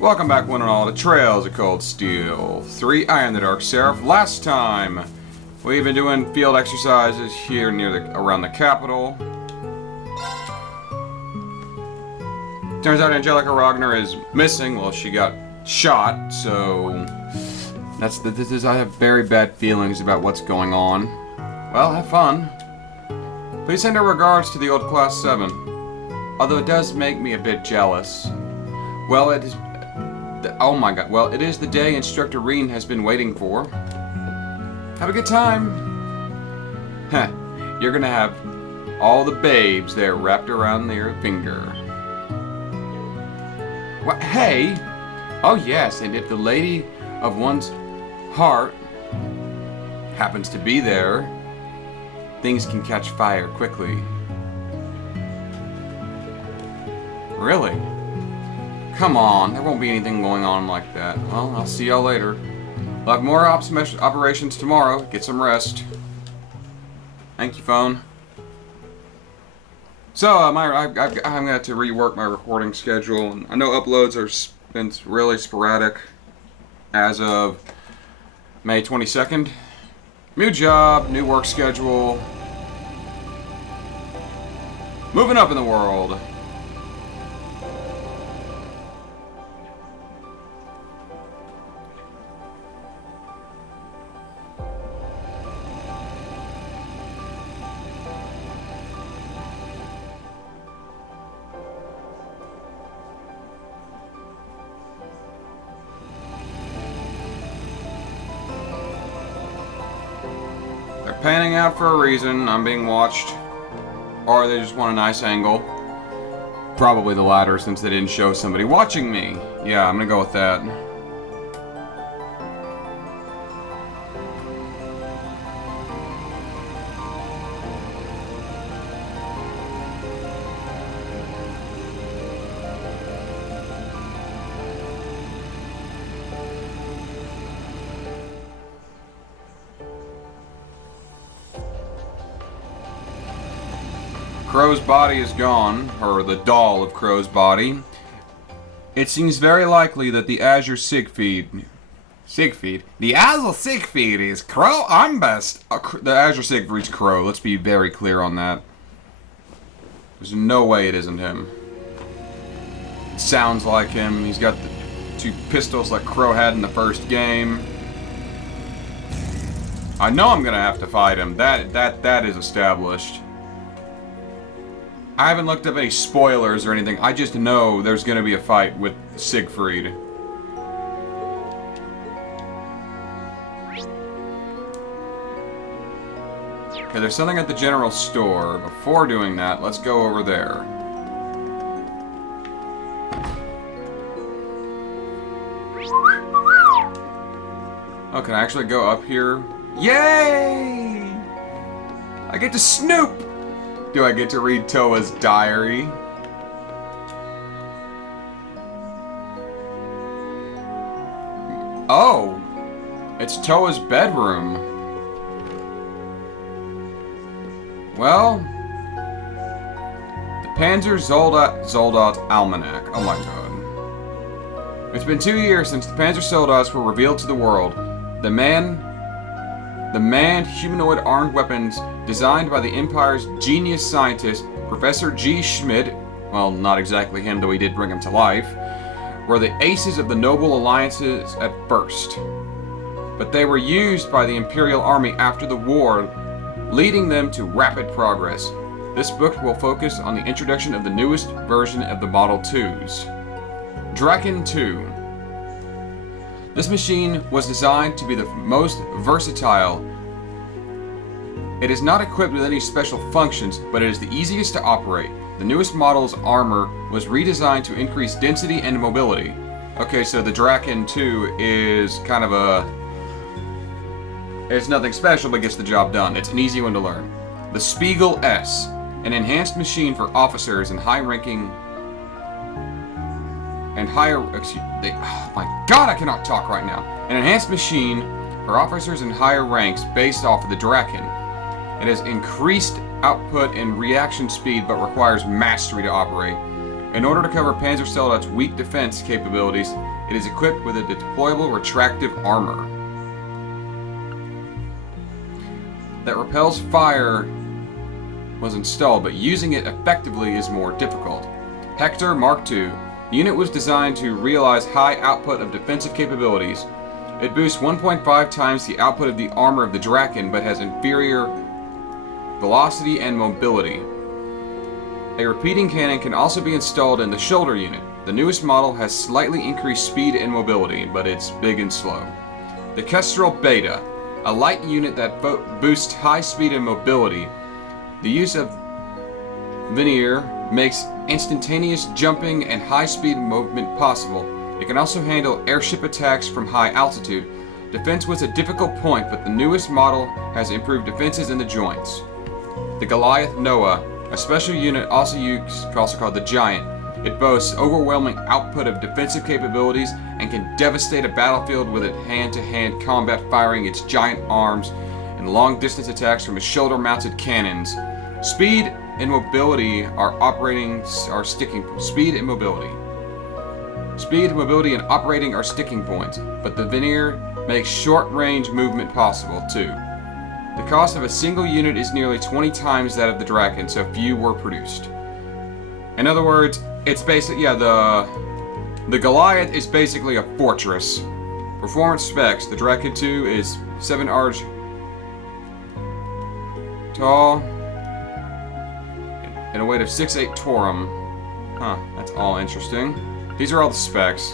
Welcome back, one and all, to Trails of Cold Steel 3. I am the TheDarkSeraph. Last time, we've been doing field exercises here around the capital. Turns out Angelica Ragnar is missing. Well, she got shot, so I have very bad feelings about what's going on. Well, have fun. Please send our regards to the old Class 7. Although it does make me a bit jealous. Well, it is... Oh my god. Well, it is the day Instructor Reen has been waiting for. Have a good time. Heh. You're gonna have all the babes there wrapped around their finger. What? Hey! Oh yes, and if the lady of one's heart happens to be there, things can catch fire quickly. Really? Come on, there won't be anything going on like that. Well, I'll see y'all later. We'll have more operations tomorrow. Get some rest. Thank you, phone. So, I'm going to have to rework my recording schedule. I know uploads are been really sporadic as of May 22nd. New job, new work schedule. Moving up in the world. Panning out for a reason. I'm being watched. Or they just want a nice angle. Probably the latter, since they didn't show somebody watching me. Yeah, I'm gonna go with that. Crow's body is gone, or the doll of Crow's body. It seems very likely that the Azure Siegfried... The Azure Siegfried is Crow? I'm best. The Azure Siegfried's Crow. Let's be very clear on that. There's no way it isn't him. It sounds like him. He's got the two pistols like Crow had in the first game. I know I'm gonna have to fight him. That is established. I haven't looked up any spoilers or anything. I just know there's going to be a fight with Siegfried. Okay, there's something at the general store. Before doing that, let's go over there. Oh, can I actually go up here? Yay! I get to snoop! Do I get to read Toa's diary? Oh! It's Toa's bedroom. Well... The Panzer Soldat Almanac. Oh my god. It's been 2 years since the Panzer Soldats were revealed to the world. The manned humanoid armed weapons designed by the Empire's genius scientist, Professor G. Schmidt, well, not exactly him, though he did bring him to life, were the aces of the noble alliances at first. But they were used by the Imperial Army after the war, leading them to rapid progress. This book will focus on the introduction of the newest version of the Model 2s. Draken 2. This machine was designed to be the most versatile. It is not equipped with any special functions, but it is the easiest to operate. The newest model's armor was redesigned to increase density and mobility. Okay, so the Draken 2 is kind of a... It's nothing special, but gets the job done. It's an easy one to learn. The Spiegel S, an enhanced machine for officers and high-ranking... and higher... oh my god, I cannot talk right now. An enhanced machine for officers in higher ranks based off of the Draken. It has increased output and reaction speed, but requires mastery to operate. In order to cover Panzersoldat's weak defense capabilities, it is equipped with a deployable retractive armor that repels fire was installed, but using it effectively is more difficult. Hector Mark II. The unit was designed to realize high output of defensive capabilities. It boosts 1.5 times the output of the armor of the Draken, but has inferior velocity and mobility. A repeating cannon can also be installed in the shoulder unit. The newest model has slightly increased speed and mobility, but it's big and slow. The Kestrel Beta, a light unit that boosts high speed and mobility. The use of Veneer makes instantaneous jumping and high-speed movement possible. It can also handle airship attacks from high altitude. Defense was a difficult point, but the newest model has improved defenses in the joints. The Goliath Noah, a special unit also called the Giant. It boasts overwhelming output of defensive capabilities and can devastate a battlefield with its hand-to-hand combat, firing its giant arms and long-distance attacks from its shoulder-mounted cannons. Speed and mobility and operating are sticking points, but the Veneer makes short-range movement possible too. The cost of a single unit is nearly 20 times that of the Draken, so few were produced. In other words, it's basically, the Goliath is basically a fortress. Performance specs: the Draken 2 is 7 arch tall and a weight of 6'8" Torum. Huh, that's all interesting. These are all the specs.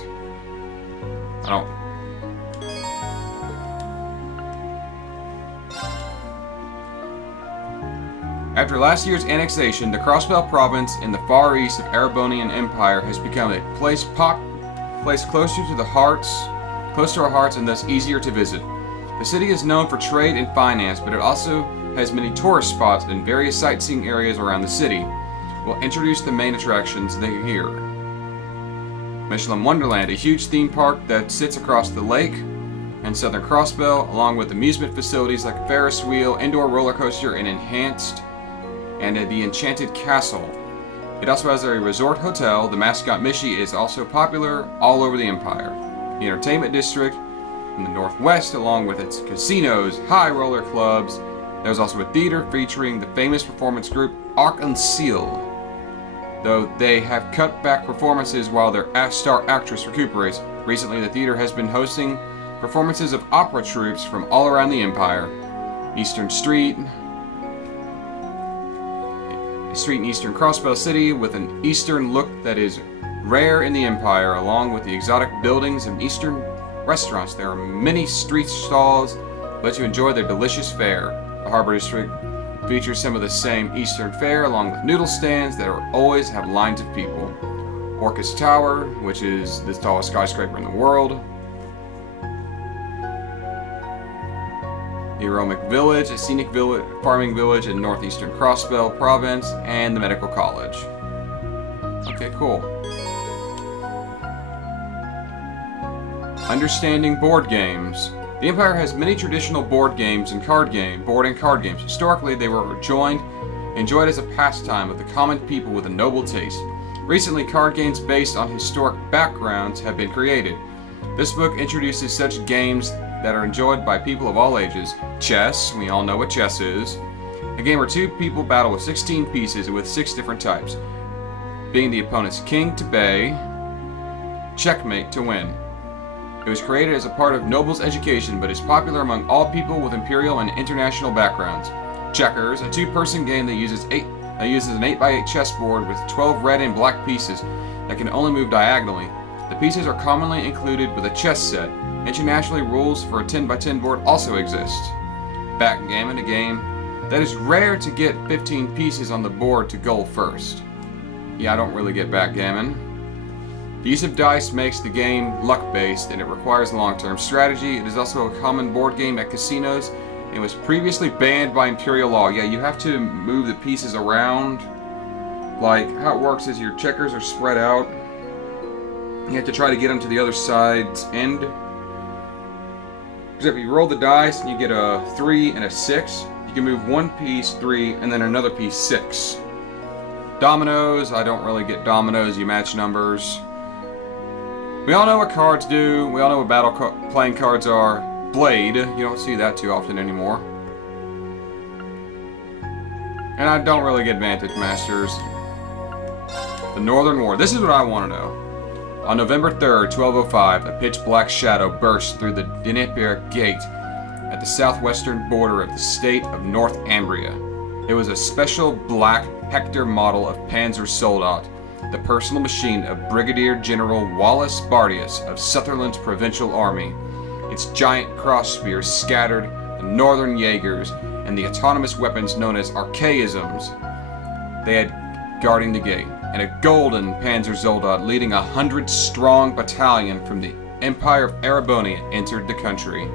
After last year's annexation, the Crossbell province in the far east of Erebonian Empire has become a place closer to our hearts and thus easier to visit. The city is known for trade and finance, but it also has many tourist spots and various sightseeing areas around the city. We'll introduce the main attractions here. Michelin Wonderland, a huge theme park that sits across the lake and southern Crossbell, along with amusement facilities like a Ferris wheel, indoor roller coaster, and the Enchanted Castle. It also has a resort hotel. The mascot Mishi is also popular all over the Empire. The entertainment district in the northwest, along with its casinos, high roller clubs. There's also a theater featuring the famous performance group Arc-en-Ciel, though they have cut back performances while their star actress recuperates. Recently, the theater has been hosting performances of opera troupes from all around the Empire. Eastern Street, a street in Eastern Crossbell City with an Eastern look that is rare in the Empire, along with the exotic buildings and Eastern restaurants. There are many street stalls that let you enjoy their delicious fare. The Harbor District features some of the same Eastern fare, along with noodle stands that always have lines of people. Orcus Tower, which is the tallest skyscraper in the world. The Aromic Village, a scenic farming village in northeastern Crossbell Province, and the Medical College. Okay, cool. Understanding board games. The Empire has many traditional board and card games. Historically, they were enjoyed as a pastime of the common people with a noble taste. Recently, card games based on historic backgrounds have been created. This book introduces such games that are enjoyed by people of all ages. Chess, we all know what chess is. A game where two people battle with 16 pieces with 6 different types, being the opponent's king to bay, checkmate to win. It was created as a part of nobles' education, but is popular among all people with imperial and international backgrounds. Checkers, a 2-person game that uses an 8x8 chessboard with 12 red and black pieces that can only move diagonally. The pieces are commonly included with a chess set. Internationally, rules for a 10x10 board also exist. Backgammon, a game that is rare to get 15 pieces on the board to go first. Yeah, I don't really get backgammon. The use of dice makes the game luck-based, and it requires long-term strategy. It is also a common board game at casinos, and was previously banned by imperial law. Yeah, you have to move the pieces around. Like, how it works is your checkers are spread out. You have to try to get them to the other side's end. Except if you roll the dice and you get a 3 and a 6, you can move one piece 3 and then another piece 6. Dominoes, I don't really get dominoes, you match numbers. We all know what cards do, we all know what playing cards are. Blade, you don't see that too often anymore. And I don't really get Vantage Masters. The Northern War, this is what I want to know. On November 3rd, 1205, a pitch-black shadow burst through the Dnieper Gate at the southwestern border of the state of Northumbria. It was a special black Hector model of Panzer Soldat, the personal machine of Brigadier General Wallace Bardius of Sutherland's Provincial Army. Its giant cross spears scattered the Northern Jaegers and the autonomous weapons known as archaisms they had guarding the gate, and a golden Panzer Soldat leading 100-strong battalion from the Empire of Arabonia entered the country.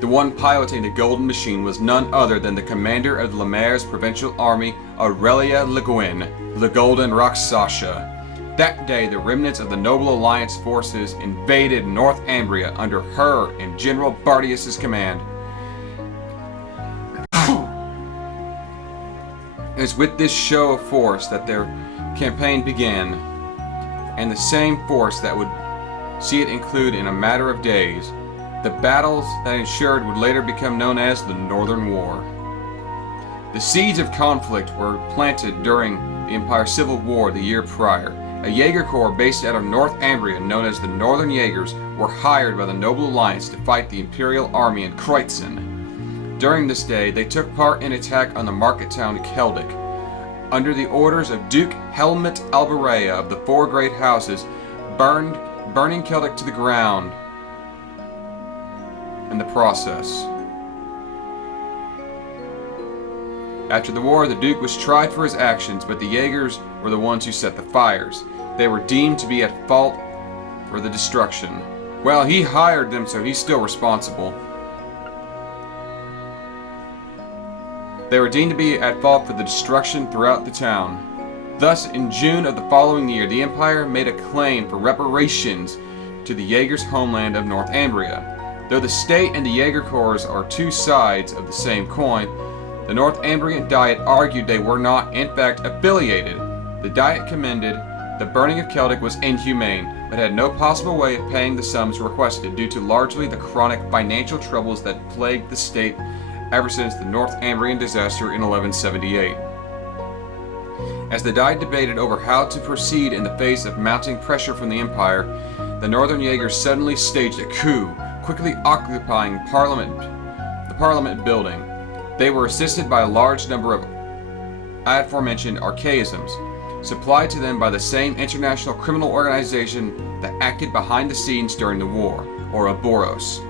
The one piloting the golden machine was none other than the commander of Lemaire's provincial army, Aurelia Le Guin, the Golden Rakshasa. That day, the remnants of the Noble Alliance forces invaded Northumbria under her and General Bardius's command. It was with this show of force that their campaign began, and the same force that would see it conclude in a matter of days. The battles that ensured would later become known as the Northern War. The seeds of conflict were planted during the Empire's Civil War the year prior. A Jaeger Corps based out of Northumbria, known as the Northern Jaegers, were hired by the Noble Alliance to fight the Imperial Army in Kreutzen. During this day, they took part in an attack on the market town Keldic. Under the orders of Duke Helmut Alberea of the Four Great Houses, burning Keldic to the ground in the process. After the war, the Duke was tried for his actions, but the Jaegers were the ones who set the fires. They were deemed to be at fault for the destruction. Well, he hired them, so he's still responsible. They were deemed to be at fault for the destruction throughout the town. Thus, in June of the following year, the Empire made a claim for reparations to the Jaegers' homeland of Northumbria. Though the state and the Jaeger Corps are two sides of the same coin, the Northumbrian Diet argued they were not, in fact, affiliated. The Diet commended the burning of Keldic was inhumane, but had no possible way of paying the sums requested due to largely the chronic financial troubles that plagued the state ever since the Northumbrian disaster in 1178. As the Diet debated over how to proceed in the face of mounting pressure from the Empire, the Northern Jaegers suddenly staged a coup, quickly occupying the Parliament building. They were assisted by a large number of aforementioned archaisms, supplied to them by the same international criminal organization that acted behind the scenes during the war, or Aboros.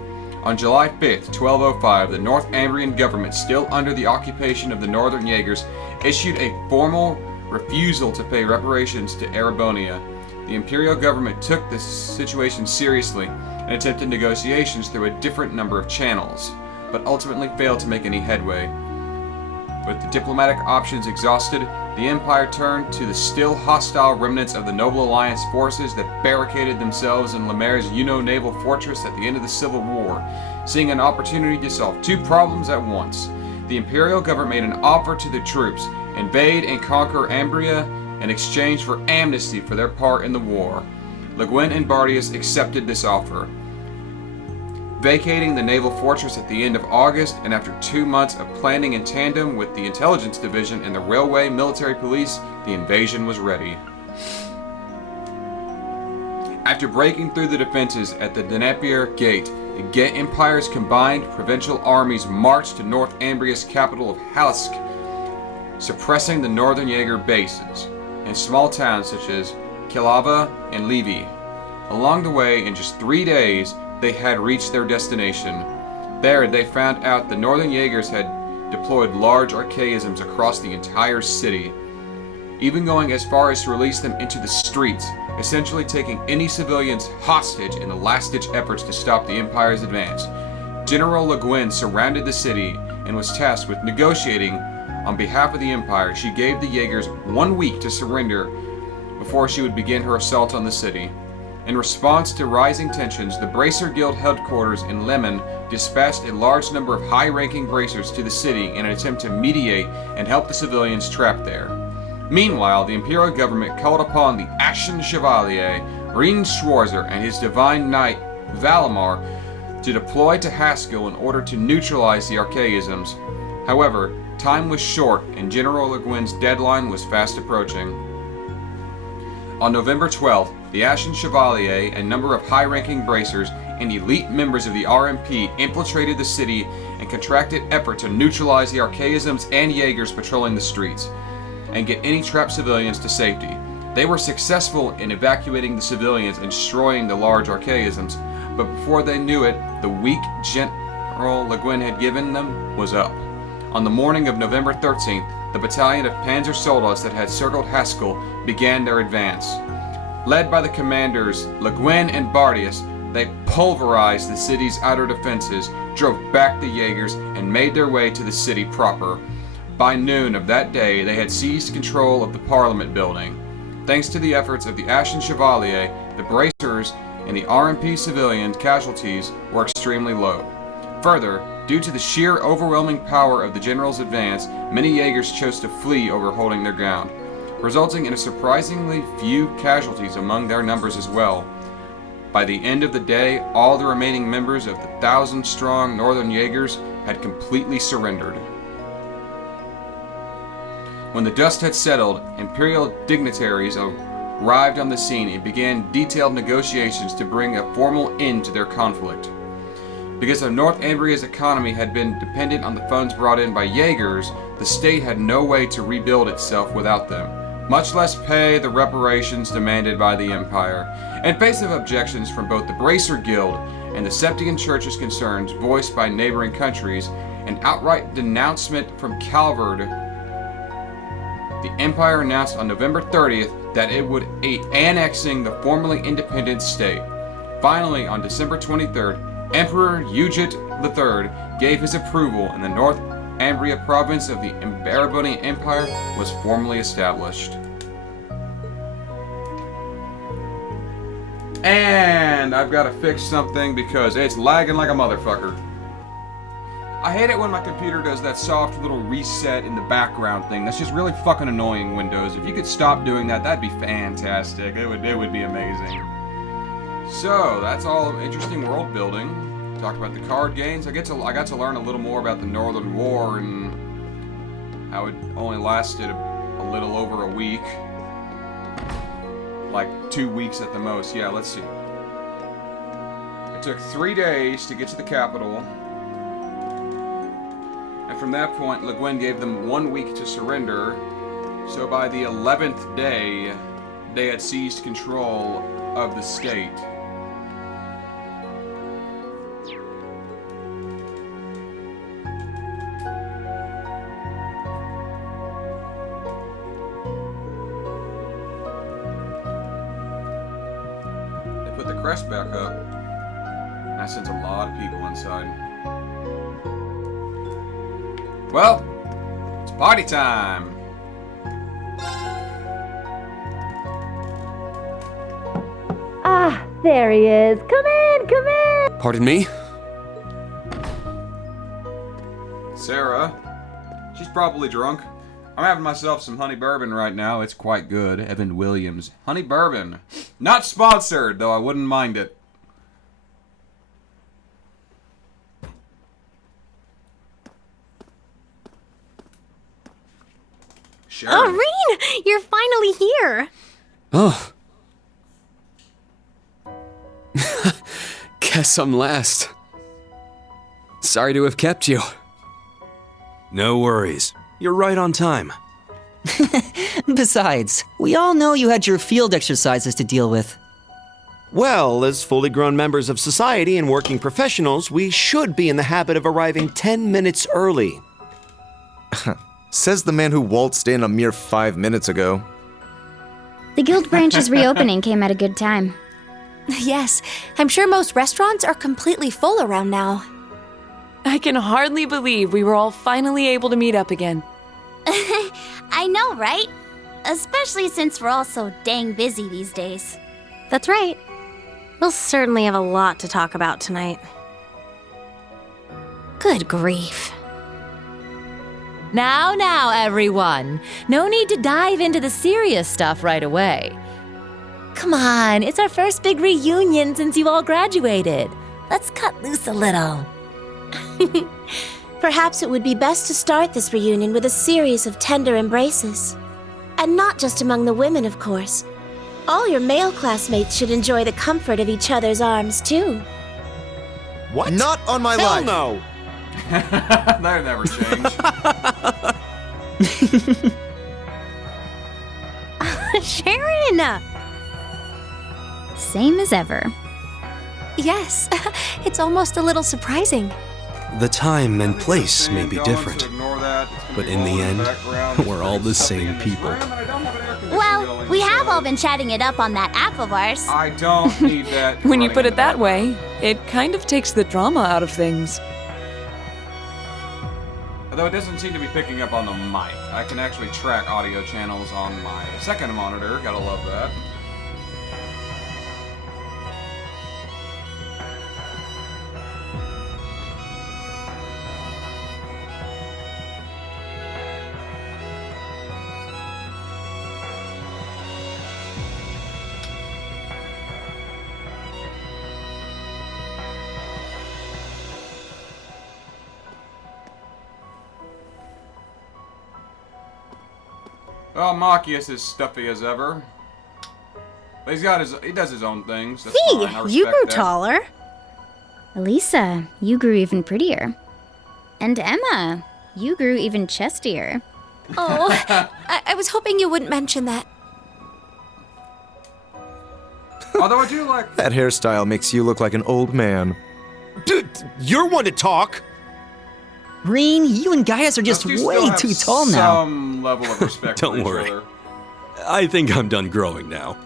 On July 5th, 1205, the Northumbrian government, still under the occupation of the Northern Jaegers, issued a formal refusal to pay reparations to Arabonia. The imperial government took this situation seriously and attempted negotiations through a different number of channels, but ultimately failed to make any headway. With the diplomatic options exhausted, the Empire turned to the still hostile remnants of the Noble Alliance forces that barricaded themselves in Lemaire's Uno naval fortress at the end of the Civil War, seeing an opportunity to solve two problems at once. The imperial government made an offer to the troops, invade and conquer Ambria in exchange for amnesty for their part in the war. Le Guin and Bardius accepted this offer. Vacating the naval fortress at the end of August, and after 2 months of planning in tandem with the intelligence division and the railway military police, the invasion was ready. After breaking through the defenses at the Dnieper Gate, the Empire's combined provincial armies marched to Northumbria's capital of Halsk, suppressing the Northern Jaeger bases in small towns such as Kilava and Levy. Along the way, in just 3 days, they had reached their destination. There, they found out the Northern Jaegers had deployed large archaisms across the entire city, even going as far as to release them into the streets, essentially taking any civilians hostage in the last-ditch efforts to stop the Empire's advance. General Le Guin surrounded the city and was tasked with negotiating on behalf of the Empire. She gave the Jaegers 1 week to surrender before she would begin her assault on the city. In response to rising tensions, the Bracer Guild headquarters in Lemon dispatched a large number of high-ranking bracers to the city in an attempt to mediate and help the civilians trapped there. Meanwhile, the Imperial government called upon the Ashen Chevalier, Reen Schwarzer, and his divine knight, Valimar, to deploy to Haskell in order to neutralize the archaisms. However, time was short, and General Le Guin's deadline was fast approaching. On November 12th, the Ashen Chevalier, a number of high-ranking bracers, and elite members of the RMP infiltrated the city and contracted effort to neutralize the archaisms and Jaegers patrolling the streets, and get any trapped civilians to safety. They were successful in evacuating the civilians and destroying the large archaisms, but before they knew it, the week General Le Guin had given them was up. On the morning of November 13th, the battalion of Panzer soldiers that had circled Haskell began their advance. Led by the commanders Le Guin and Bardius, they pulverized the city's outer defenses, drove back the Jaegers, and made their way to the city proper. By noon of that day, they had seized control of the Parliament building. Thanks to the efforts of the Ashen Chevalier, the bracers and the RMP civilian casualties were extremely low. Further, due to the sheer overwhelming power of the general's advance, many Jaegers chose to flee over holding their ground, resulting in a surprisingly few casualties among their numbers as well. By the end of the day, all the remaining members of the 1,000-strong Northern Jaegers had completely surrendered. When the dust had settled, Imperial dignitaries arrived on the scene and began detailed negotiations to bring a formal end to their conflict. Because of North Ambria's economy had been dependent on the funds brought in by Jaegers, the state had no way to rebuild itself without them, much less pay the reparations demanded by the Empire. In face of objections from both the Bracer Guild and the Septian Church's concerns voiced by neighboring countries, an outright denouncement from Calvard, the Empire announced on November 30th that it would aid annexing the formerly independent state. Finally, on December 23rd, Emperor Eugit III gave his approval, and the North Ambria province of the Erebonian Empire was formally established. And I've got to fix something because it's lagging like a motherfucker. I hate it when my computer does that soft little reset in the background thing. That's just really fucking annoying, Windows. If you could stop doing that, that'd be fantastic. It would be amazing. So, that's all interesting world building. Talked about the card games. I got to learn a little more about the Northern War and how it only lasted a little over a week. Like 2 weeks at the most. Yeah, let's see. It took 3 days to get to the capital. And from that point, Le Guin gave them 1 week to surrender. So by the 11th day, they had seized control of the state. They put the crest back up. That sends a lot of people inside. Well, it's party time. Ah, there he is. Come in, come in. Pardon me? Sarah. She's probably drunk. I'm having myself some honey bourbon right now. It's quite good. Evan Williams. Honey bourbon. Not sponsored, though I wouldn't mind it. Sure. Oh, Reen! You're finally here! Oh. Guess I'm last. Sorry to have kept you. No worries. You're right on time. Besides, we all know you had your field exercises to deal with. Well, as fully grown members of society and working professionals, we should be in the habit of arriving 10 minutes early. Says the man who waltzed in a mere 5 minutes ago. The guild branch's reopening came at a good time. Yes, I'm sure most restaurants are completely full around now. I can hardly believe we were all finally able to meet up again. I know, right? Especially since we're all so dang busy these days. That's right. We'll certainly have a lot to talk about tonight. Good grief. Now, everyone. No need to dive into the serious stuff right away. Come on, it's our first big reunion since you all graduated. Let's cut loose a little. Perhaps it would be best to start this reunion with a series of tender embraces. And not just among the women, of course. All your male classmates should enjoy the comfort of each other's arms, too. What? Not on my Hell life. no! That never changed. Sharon! Same as ever. Yes, it's almost a little surprising. The time and place may Going be to different, ignore that. It's gonna but be in the blowing end, background. we're all the Something same in this people. room, and I don't have an air conditioner Well, going, we have so all been chatting it up on that app of ours. I don't need that. When you running put in it the that background. way, it kind of takes the drama out of things. Although it doesn't seem to be picking up on the mic. I can actually track audio channels on my second monitor. Gotta love that. Well, Machias is stuffy as ever. But he does his own things. That's fine. I you respect grew that. taller. Elisa, you grew even prettier. And Emma, you grew even chestier. Oh, I was hoping you wouldn't mention that. Although I do like. That hairstyle makes you look like an old man. Dude, you're one to talk. Reen, you and Gaius are just Don't you way still have too tall now. Some level of respect Don't for each worry. other. I think I'm done growing now.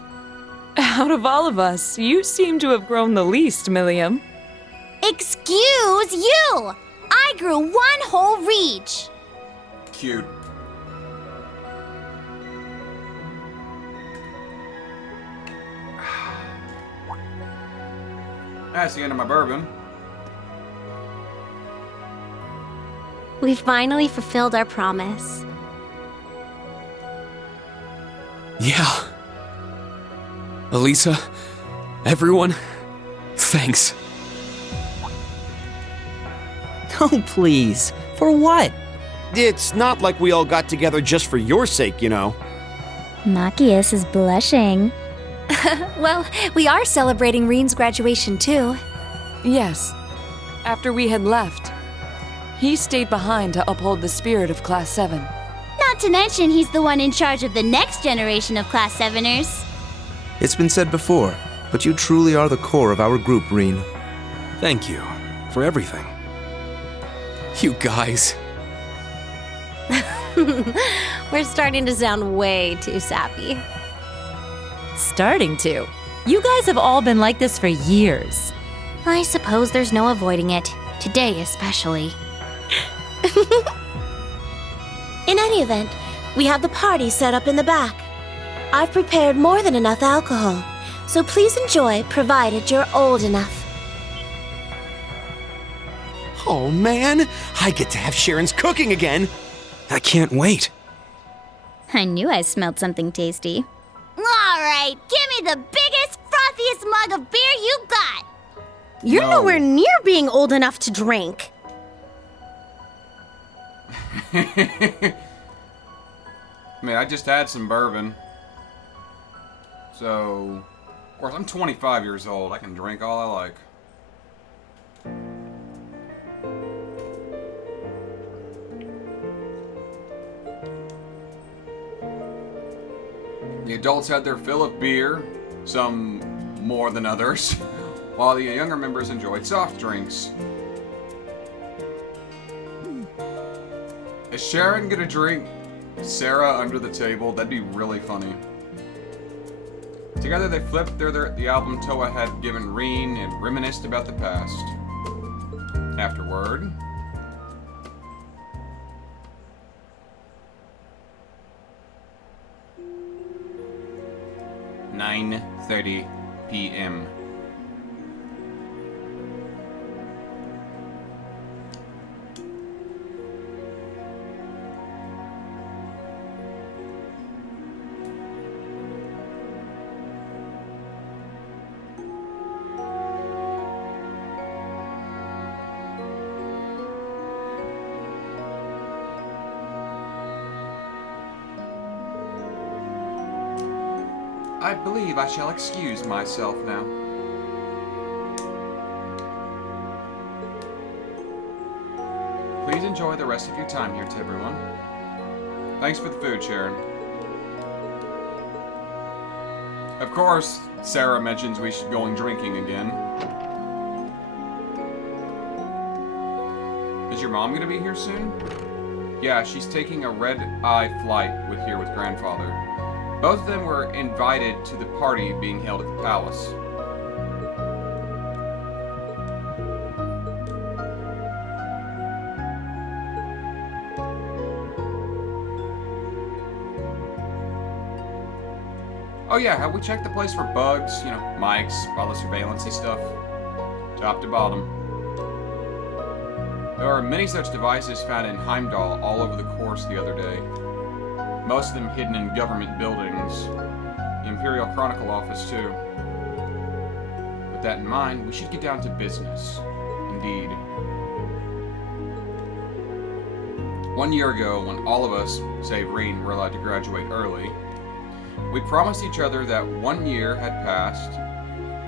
Out of all of us, you seem to have grown the least, Milliam. Excuse you! I grew one whole reach! Cute. That's the end of my bourbon. We finally fulfilled our promise. Yeah. Elisa, everyone, thanks. Oh, please. For what? It's not like we all got together just for your sake, you know. Machias is blushing. Well, we are celebrating Reen's graduation, too. Yes. After we had left, he stayed behind to uphold the spirit of Class 7. Not to mention he's the one in charge of the next generation of Class 7ers. It's been said before, but you truly are the core of our group, Reen. Thank you for everything. You guys. We're starting to sound way too sappy. Starting to. You guys have all been like this for years. I suppose there's no avoiding it. Today especially. In any event, we have the party set up in the back. I've prepared more than enough alcohol, so please enjoy provided you're old enough. Oh man, I get to have Sharon's cooking again. I can't wait. I knew I smelled something tasty. All right, give me the biggest, frothiest mug of beer you got. You're No. nowhere near being old enough to drink. I mean, I just had some bourbon. So, of course, I'm 25 years old. I can drink all I like. The adults had their fill of beer, some more than others, while the younger members enjoyed soft drinks. Is Sharon gonna drink Sarah under the table? That'd be really funny. Together they flipped through the album Toa had given Reen and reminisced about the past. Afterward, (9:30 p.m.) I believe I shall excuse myself now. Please enjoy the rest of your time here, to everyone. Thanks for the food, Sharon. Of course, Sarah mentions we should go drinking again. Is your mom gonna be here soon? Yeah, she's taking a red-eye flight with grandfather. Both of them were invited to the party being held at the palace. Oh yeah, have we checked the place for bugs? You know, mics, all the surveillance-y stuff? Top to bottom. There are many such devices found in Heimdall all over the course the other day. Most of them hidden in government buildings. The Imperial Chronicle office, too. With that in mind, we should get down to business. Indeed. 1 year ago, when all of us, save Reen, were allowed to graduate early, we promised each other that 1 year had passed,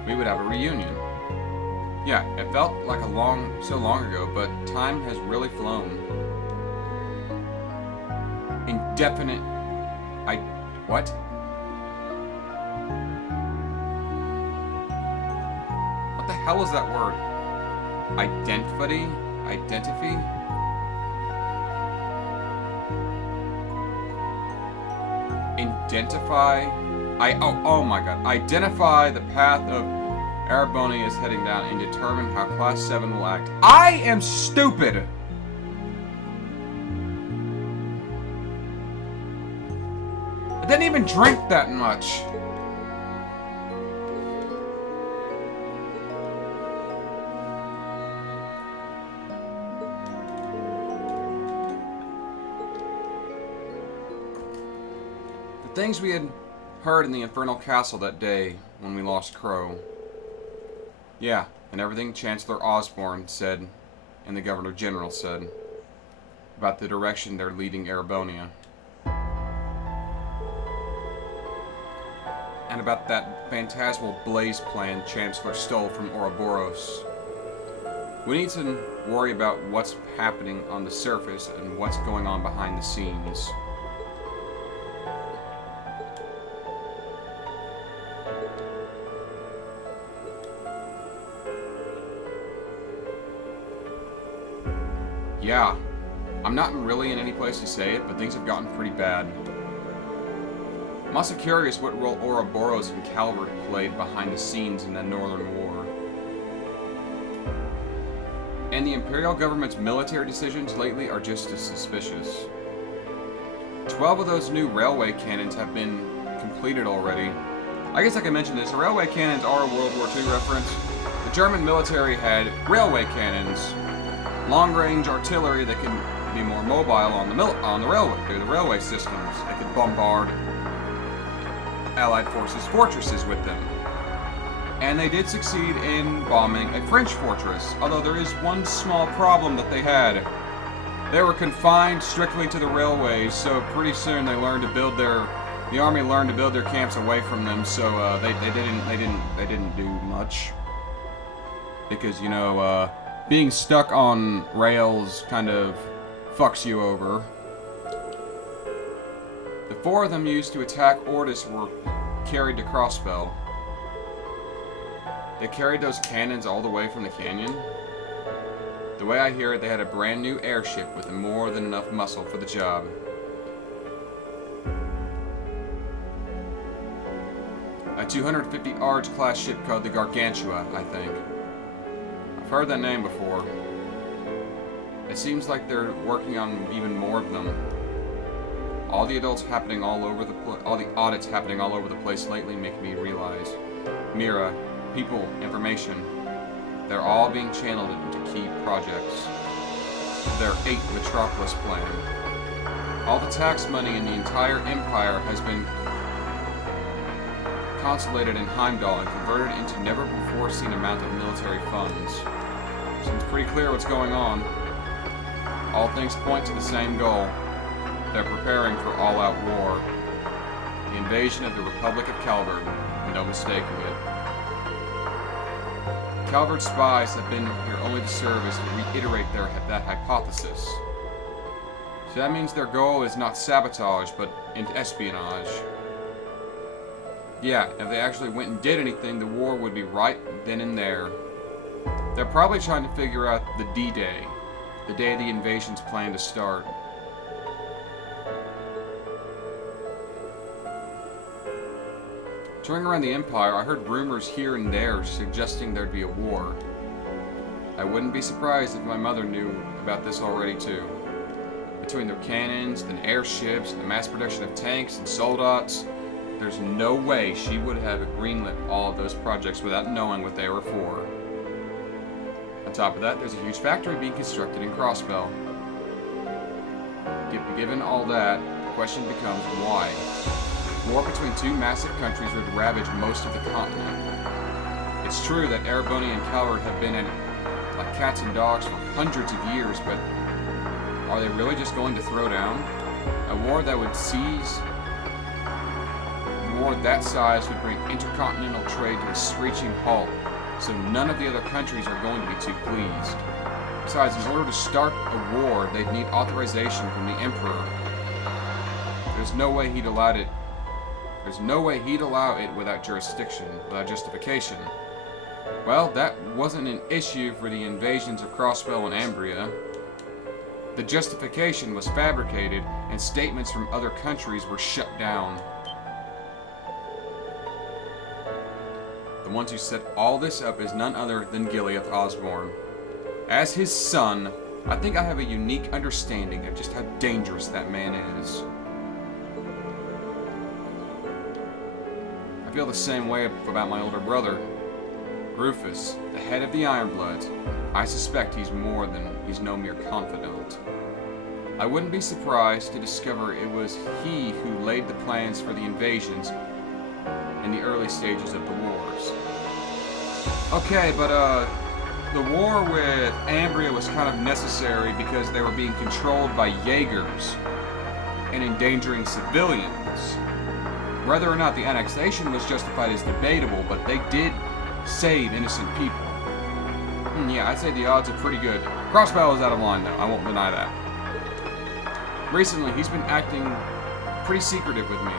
we would have a reunion. Yeah, it felt like so long ago, but time has really flown. Indefinite... What? What the hell is that word? Identity? Identify... Oh my god. Identify the path of Arabonia is heading down and determine how Class 7 will act. I am stupid! I didn't even drink that much. The things we had heard in the Infernal Castle that day when we lost Crow. Yeah, and everything Chancellor Osborne said and the Governor General said about the direction they're leading Arabonia. And about that phantasmal blaze plan Chancellor stole from Ouroboros. We need to worry about what's happening on the surface and what's going on behind the scenes. Yeah, I'm not really in any place to say it, but things have gotten pretty bad. I'm also curious what role Ouroboros and Calvert played behind the scenes in the Northern War. And the Imperial government's military decisions lately are just as suspicious. 12 of those new railway cannons have been completed already. I guess I can mention this. The railway cannons are a World War II reference. The German military had railway cannons. Long-range artillery that can be more mobile on the railway, through the railway systems. They could bombard Allied forces' fortresses with them. And they did succeed in bombing a French fortress, although there is one small problem that they had. They were confined strictly to the railways, so pretty soon they learned to build the army learned to build their camps away from them, so they didn't do much. Because, you know, being stuck on rails kind of fucks you over. The 4 of them used to attack Ortis were carried to Crossbell. They carried those cannons all the way from the canyon. The way I hear it, they had a brand new airship with more than enough muscle for the job. A 250 Arge class ship called the Gargantua, I think. I've heard that name before. It seems like they're working on even more of them. All the audits happening all over the place lately make me realize, Mira, people, information, they're all being channeled into key projects. Their 8 Metropolis plan. All the tax money in the entire empire has been consolidated in Heimdall and converted into never-before-seen amount of military funds. Seems pretty clear what's going on. All things point to the same goal. They're preparing for all-out war. The invasion of the Republic of Calvert. No mistaking it. Calvert spies have been here only to serve as to reiterate that hypothesis. So that means their goal is not sabotage, but espionage. Yeah, if they actually went and did anything, the war would be right then and there. They're probably trying to figure out the D-Day, the day the invasion's planned to start. Touring around the Empire, I heard rumors here and there suggesting there'd be a war. I wouldn't be surprised if my mother knew about this already too. Between their cannons, and airships, the mass production of tanks and soldats, there's no way she would have greenlit all of those projects without knowing what they were for. On top of that, there's a huge factory being constructed in Crossbell. Given all that, the question becomes why? War between two massive countries would ravage most of the continent. It's true that Erebony and Calvert have been in like cats and dogs for hundreds of years, but are they really just going to throw down? A war that would seize... A war that size would bring intercontinental trade to a screeching halt, so none of the other countries are going to be too pleased. Besides, in order to start a war, they'd need authorization from the Emperor. There's no way he'd allow it without jurisdiction, without justification. Well, that wasn't an issue for the invasions of Crossbell and Ambria. The justification was fabricated, and statements from other countries were shut down. The ones who set all this up is none other than Gilead Osborne. As his son, I think I have a unique understanding of just how dangerous that man is. I feel the same way about my older brother, Rufus, the head of the Ironbloods. I suspect he's no mere confidant. I wouldn't be surprised to discover it was he who laid the plans for the invasions in the early stages of the wars. Okay, but the war with Ambria was kind of necessary because they were being controlled by Jaegers and endangering civilians. Whether or not the annexation was justified is debatable, but they did save innocent people. Yeah, I'd say the odds are pretty good. Crossbell is out of line, though. I won't deny that. Recently, he's been acting pretty secretive with me.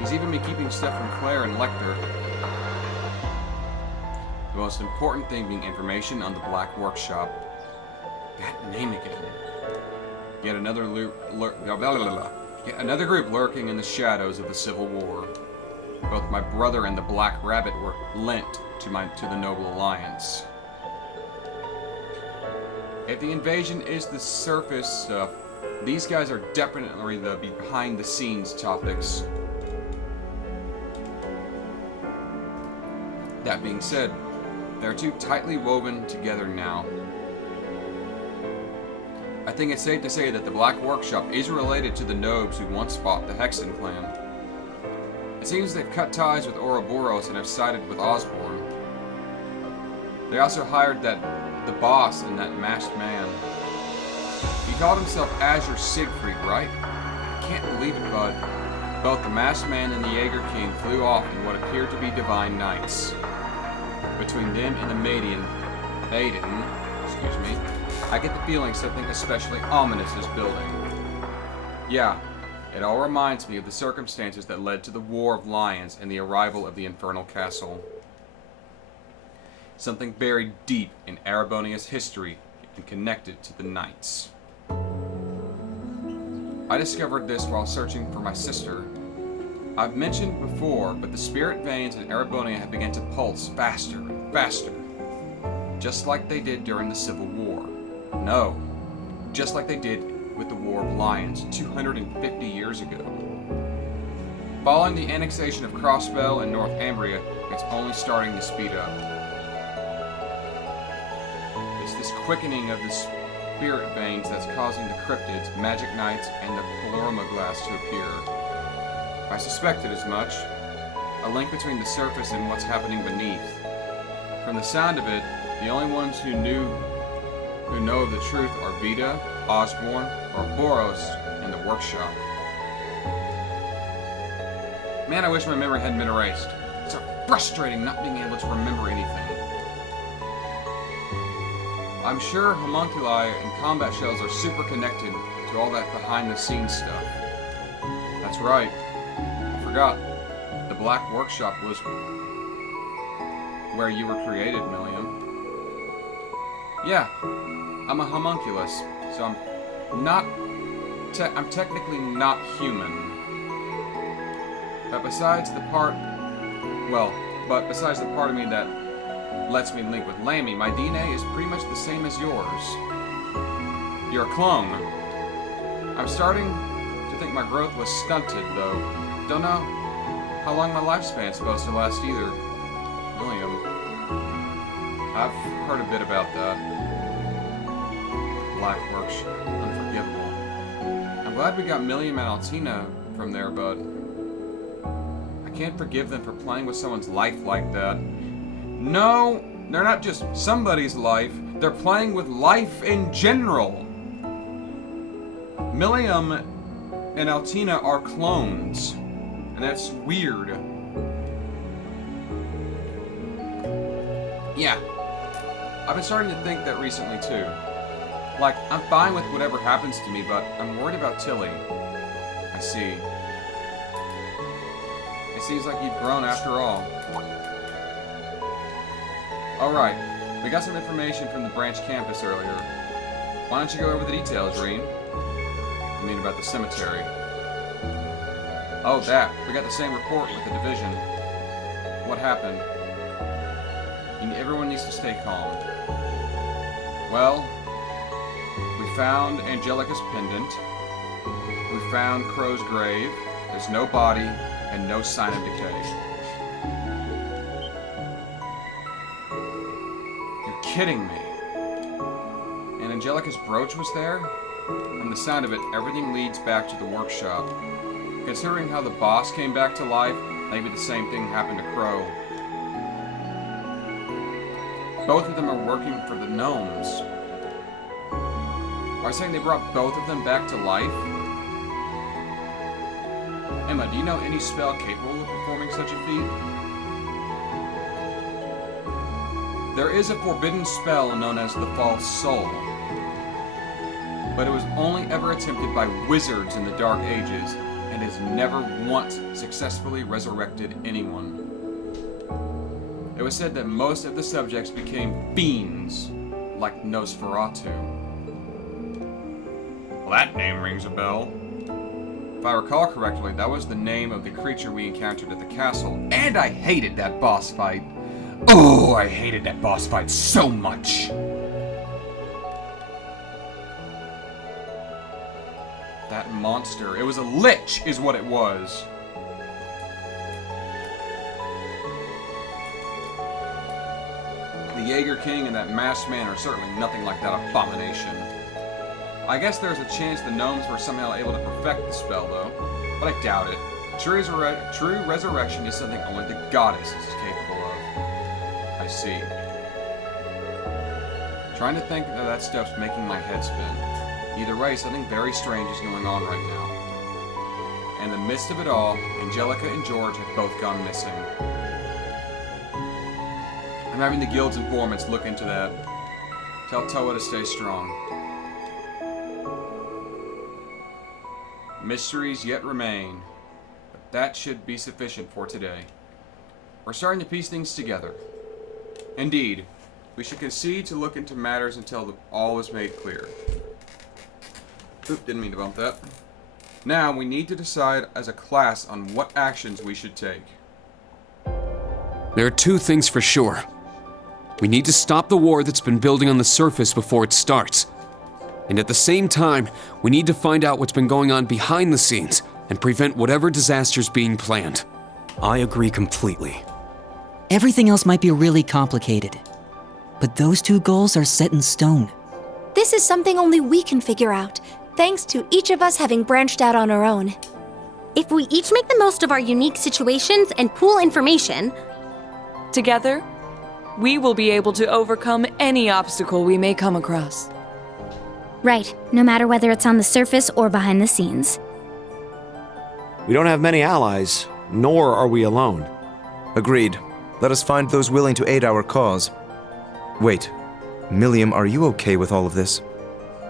He's even been keeping stuff from Claire and Lecter. The most important thing being information on the Black Workshop. That name again. Yet another group lurking in the shadows of the Civil War. Both my brother and the Black Rabbit were lent to the Noble Alliance. If the invasion is the surface stuff, these guys are definitely the behind-the-scenes topics. That being said, they're too tightly woven together now. I think it's safe to say that the Black Workshop is related to the Nobes who once fought the Hexen clan. It seems they've cut ties with Ouroboros and have sided with Osborne. They also hired the boss and that masked man. He called himself Azure Siegfried, right? I can't believe it, bud. Both the masked man and the Jaeger King flew off in what appeared to be divine nights. Between them and the Maiden, I get the feeling something especially ominous is building. Yeah, it all reminds me of the circumstances that led to the War of Lions and the arrival of the Infernal Castle. Something buried deep in Erebonia's history and connected to the Knights. I discovered this while searching for my sister. I've mentioned before, but the spirit veins in Erebonia have begun to pulse faster and faster. Just like they did during the Civil War. No, just like they did with the War of Lions 250 years ago. Following the annexation of Crossbell and North Ambria, it's only starting to speed up. It's this quickening of the spirit veins that's causing the cryptids, magic knights, and the Palorma glass to appear. I suspected as much. A link between the surface and what's happening beneath. From the sound of it, the only ones who know of the truth are Vita, Osborne, or Boros in the workshop. Man, I wish my memory hadn't been erased. It's so frustrating not being able to remember anything. I'm sure homunculi and combat shells are super connected to all that behind-the-scenes stuff. That's right. I forgot. The Black Workshop was where you were created, Milliam. Yeah, I'm a homunculus, so I'm technically not human. But besides the part of me that lets me link with Lammy, my DNA is pretty much the same as yours. You're a clone. I'm starting to think my growth was stunted, though. Don't know how long my lifespan's supposed to last either. William, I've heard a bit about that. Black Workshop. Unforgivable. I'm glad we got Milliam and Altina from there, but I can't forgive them for playing with someone's life like that. No, they're not just somebody's life. They're playing with life in general. Milliam and Altina are clones, and that's weird. Yeah, I've been starting to think that recently too. Like, I'm fine with whatever happens to me, but I'm worried about Tilly. I see. It seems like you've grown after all. Alright, we got some information from the branch campus earlier. Why don't you go over the details, Reen? I mean about the cemetery. Oh, that. We got the same report with the division. What happened? Everyone needs to stay calm. Well, we found Angelica's pendant. We found Crow's grave. There's no body and no sign of decay. You're kidding me. And Angelica's brooch was there? From the sound of it, everything leads back to the workshop. Considering how the boss came back to life, maybe the same thing happened to Crow. Both of them are working for the gnomes. Are you saying they brought both of them back to life? Emma, do you know any spell capable of performing such a feat? There is a forbidden spell known as the False Soul, but it was only ever attempted by wizards in the Dark Ages and has never once successfully resurrected anyone. It was said that most of the subjects became fiends, like Nosferatu. Well, that name rings a bell. If I recall correctly, that was the name of the creature we encountered at the castle, and I hated that boss fight. Oh, I hated that boss fight so much! That monster. It was a lich, is what it was. The Jaeger King and that masked man are certainly nothing like that abomination. I guess there's a chance the gnomes were somehow able to perfect the spell, though, but I doubt it. True resurrection is something only the goddess is capable of. I see. Trying to think that stuff's making my head spin. Either way, something very strange is going on right now. In the midst of it all, Angelica and George have both gone missing. I'm having the guild's informants look into that. Tell Toa to stay strong. Mysteries yet remain, but that should be sufficient for today. We're starting to piece things together. Indeed, we should concede to look into matters until all is made clear. Oop, didn't mean to bump that. Now, we need to decide as a class on what actions we should take. There are two things for sure. We need to stop the war that's been building on the surface before it starts. And at the same time, we need to find out what's been going on behind the scenes and prevent whatever disaster's being planned. I agree completely. Everything else might be really complicated, but those two goals are set in stone. This is something only we can figure out, thanks to each of us having branched out on our own. If we each make the most of our unique situations and pool information, together, we will be able to overcome any obstacle we may come across. Right, no matter whether it's on the surface or behind the scenes. We don't have many allies, Nor are we alone. Agreed. Let us find those willing to aid our cause. Wait, Milliam, are you okay with all of this?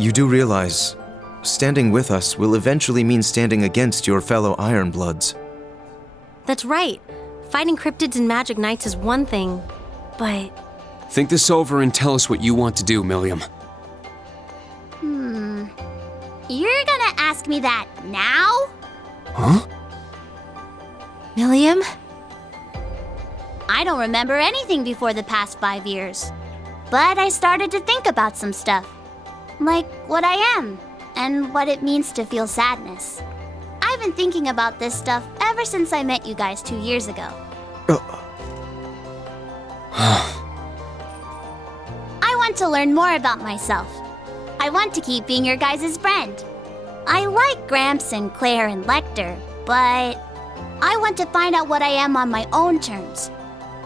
You do realize standing with us will eventually mean standing against your fellow Ironbloods. That's right. Fighting cryptids and magic knights is one thing, but... Think this over and tell us what you want to do, Milliam. You're gonna ask me that now? Huh? Milliam? I don't remember anything before the past 5 years. But I started to think about some stuff. Like what I am, and what it means to feel sadness. I've been thinking about this stuff ever since I met you guys 2 years ago. I want to learn more about myself. I want to keep being your guys' friend. I like Gramps and Claire and Lecter, but I want to find out what I am on my own terms.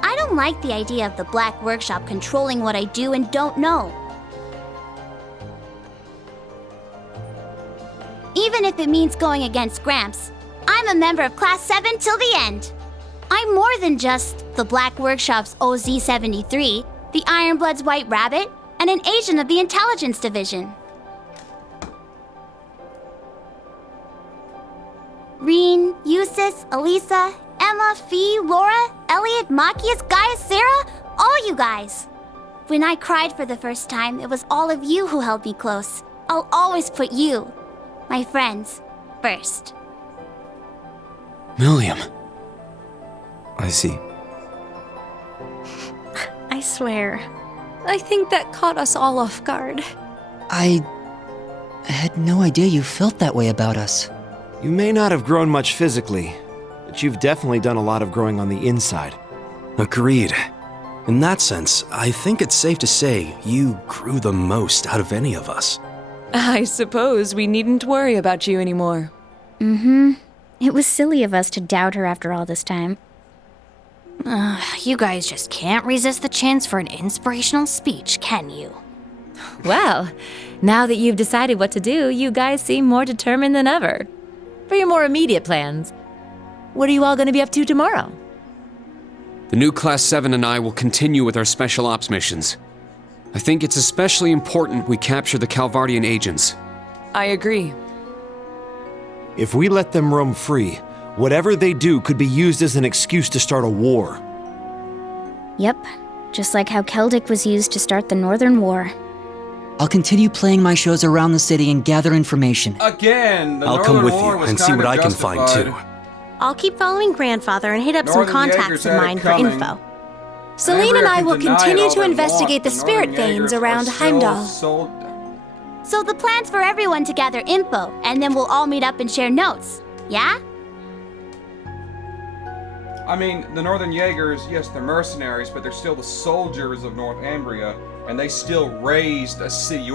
I don't like the idea of the Black Workshop controlling what I do and don't know. Even if it means going against Gramps, I'm a member of Class 7 till the end. I'm more than just the Black Workshop's OZ-73, the Ironblood's White Rabbit, and an agent of the Intelligence Division. Reen, Eustace, Elisa, Emma, Fee, Laura, Elliot, Machias, Gaius, Sarah, all you guys. When I cried for the first time, it was all of you who held me close. I'll always put you, my friends, first. Milliam. I see. I swear, I think that caught us all off guard. I had no idea you felt that way about us. You may not have grown much physically, but you've definitely done a lot of growing on the inside. Agreed. In that sense, I think it's safe to say you grew the most out of any of us. I suppose we needn't worry about you anymore. It was silly of us to doubt her after all this time. You guys just can't resist the chance for an inspirational speech, can you? Well, now that you've decided what to do, you guys seem more determined than ever. For your more immediate plans, what are you all going to be up to tomorrow? The new Class 7 and I will continue with our special ops missions. I think it's especially important we capture the Calvardian agents. I agree. If we let them roam free, whatever they do could be used as an excuse to start a war. Yep, just like how Celtic was used to start the Northern War. I'll continue playing my shows around the city and gather information. Again, the I'll Northern come with War you was and see kind what of I can find too. justified. I'll keep following Grandfather and hit up some Northern contacts Jaegers of had it mine for coming. info. Celine and I will deny it continue all to they investigate want. the The spirit Northern veins Jaegers around are still Heimdall. sold- So the plan's for everyone to gather info, and then we'll all meet up and share notes, yeah? I mean, the Northern Jaegers, yes, they're mercenaries, but they're still the soldiers of Northumbria, and they still raised a city,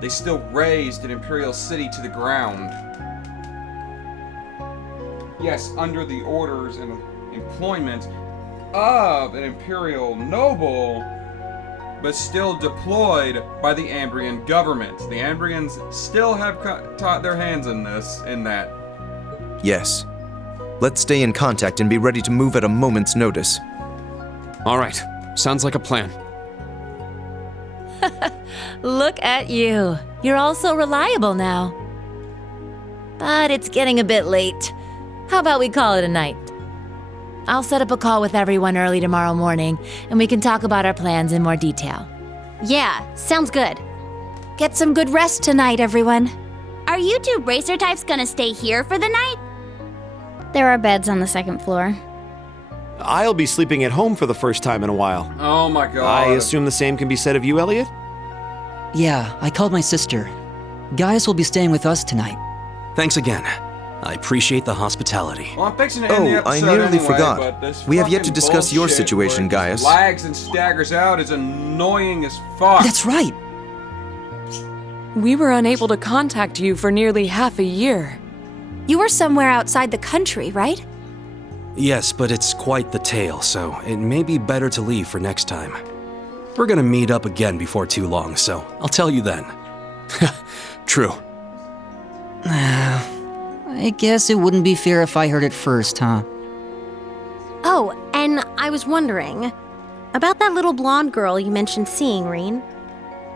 they still raised an imperial city to the ground. Yes, under the orders and employment of an imperial noble, but still deployed by the Ambrian government. The Ambrians still have taught their hands in that. Yes. Let's stay in contact and be ready to move at a moment's notice. All right, sounds like a plan. Look at you. You're all so reliable now. But it's getting a bit late. How about we call it a night? I'll set up a call with everyone early tomorrow morning, and we can talk about our plans in more detail. Yeah, sounds good. Get some good rest tonight, everyone. Are you two bracer types gonna stay here for the night? There are beds on the second floor. I'll be sleeping at home for the first time in a while. Oh my god. I assume the same can be said of you, Elliot? Yeah, I called my sister. Gaius will be staying with us tonight. Thanks again. I appreciate the hospitality. Well, I'm fixing to end the I episode nearly anyway, forgot. but this We have yet fucking to discuss your bullshit situation, where it just Gaius. lags and staggers out is annoying as fuck. That's right. We were unable to contact you for nearly half a year. You were somewhere outside the country, right? Yes, but it's quite the tale, so it may be better to leave for next time. We're gonna meet up again before too long, so I'll tell you then. True. I guess it wouldn't be fair if I heard it first, huh? Oh, and I was wondering about that little blonde girl you mentioned seeing, Reen.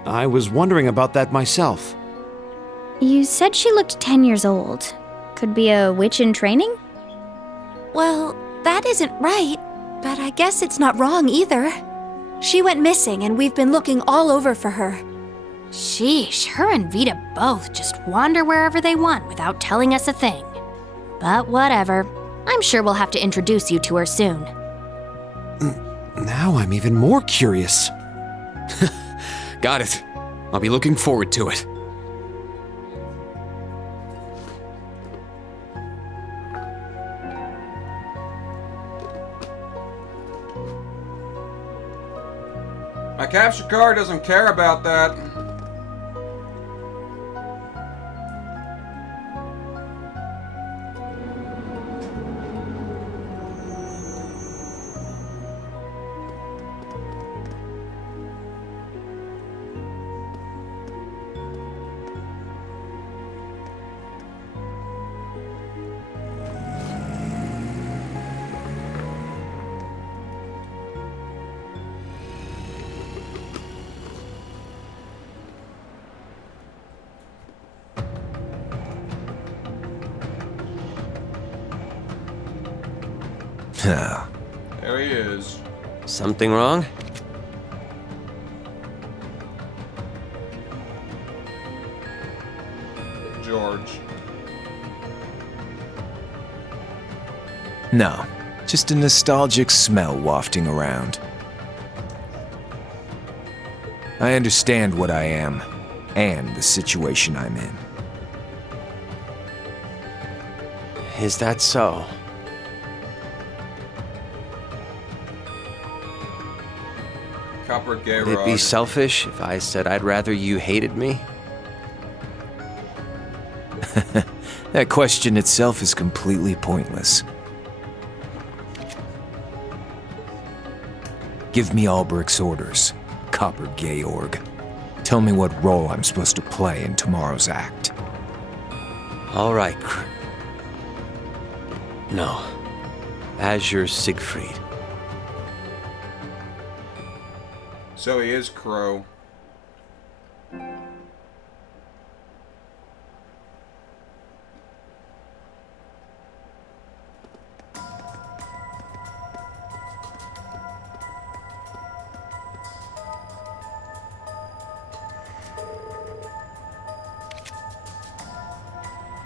I was wondering about that myself. You said she looked 10 years old. Could be a witch in training? Well, that isn't right, but I guess it's not wrong either. She went missing and we've been looking all over for her. Sheesh, her and Vita both just wander wherever they want without telling us a thing. But whatever. I'm sure we'll have to introduce you to her soon. Now I'm even more curious. Got it. I'll be looking forward to it. My capture card doesn't care about that. There he is. Something wrong? George. No, just a nostalgic smell wafting around. I understand what I am, and the situation I'm in. Is that so? Copper gay Would it be selfish if I said I'd rather you hated me? That question itself is completely pointless. Give me Albrecht's orders, Copper Georg. Tell me what role I'm supposed to play in tomorrow's act. All right, No. Azure Siegfried. So he is Crow.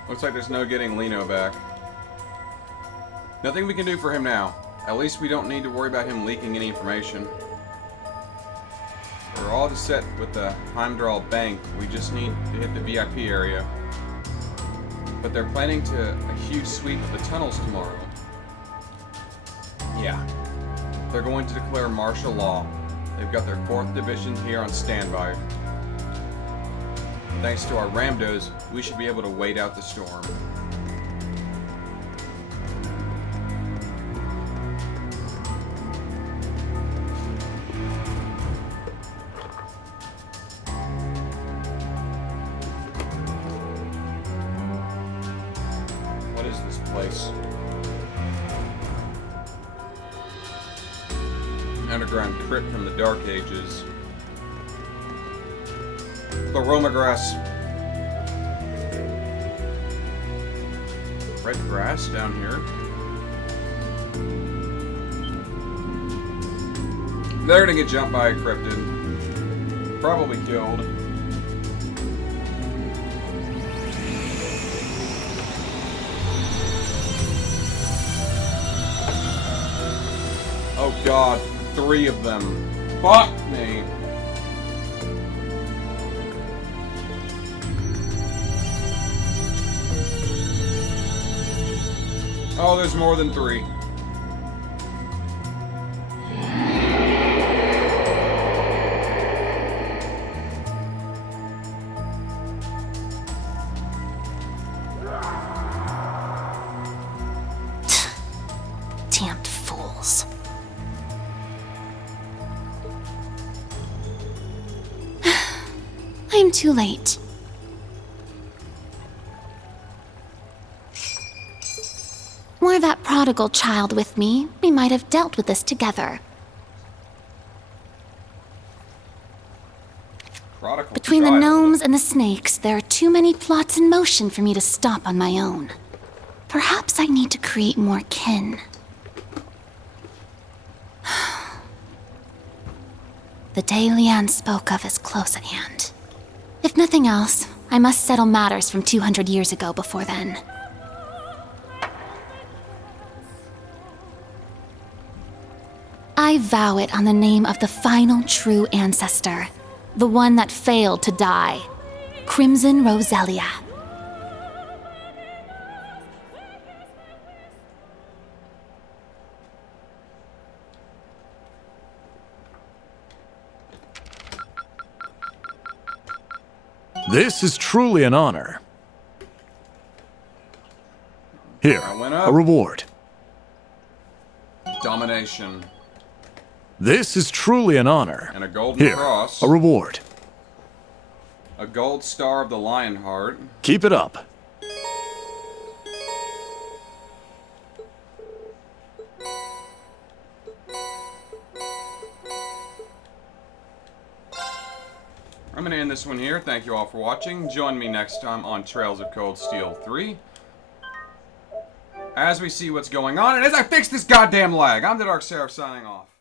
Looks like there's no getting Lino back. Nothing we can do for him now. At least we don't need to worry about him leaking any information. We're all set with the Heimdall Bank. We just need to hit the VIP area. But they're planning a huge sweep of the tunnels tomorrow. Yeah. They're going to declare martial law. They've got their 4th Division here on standby. Thanks to our Ramdos, we should be able to wait out the storm. What is this place? An underground crypt from the Dark Ages. The Roma grass. Red grass down here. They're gonna get jumped by a cryptid. Probably killed. Oh god, 3 of them. Fuck me. Oh, there's more than 3. Damned fools. I'm too late. More of that prodigal child with me, we might have dealt with this together. Between the gnomes and the snakes, there are too many plots in motion for me to stop on my own. Perhaps I need to create more kin. The day Leanne spoke of is close at hand. If nothing else, I must settle matters from 200 years ago before then. I vow it on the name of the final true ancestor, the one that failed to die, Crimson Roselia. This is truly an honor. Here, a reward. Domination. This is truly an honor. And a golden Here, cross. a reward. A gold star of the Lionheart. Keep it up. I'm going to end this one here. Thank you all for watching. Join me next time on Trails of Cold Steel 3. As we see what's going on, and as I fix this goddamn lag, I'm TheDarkSeraph signing off.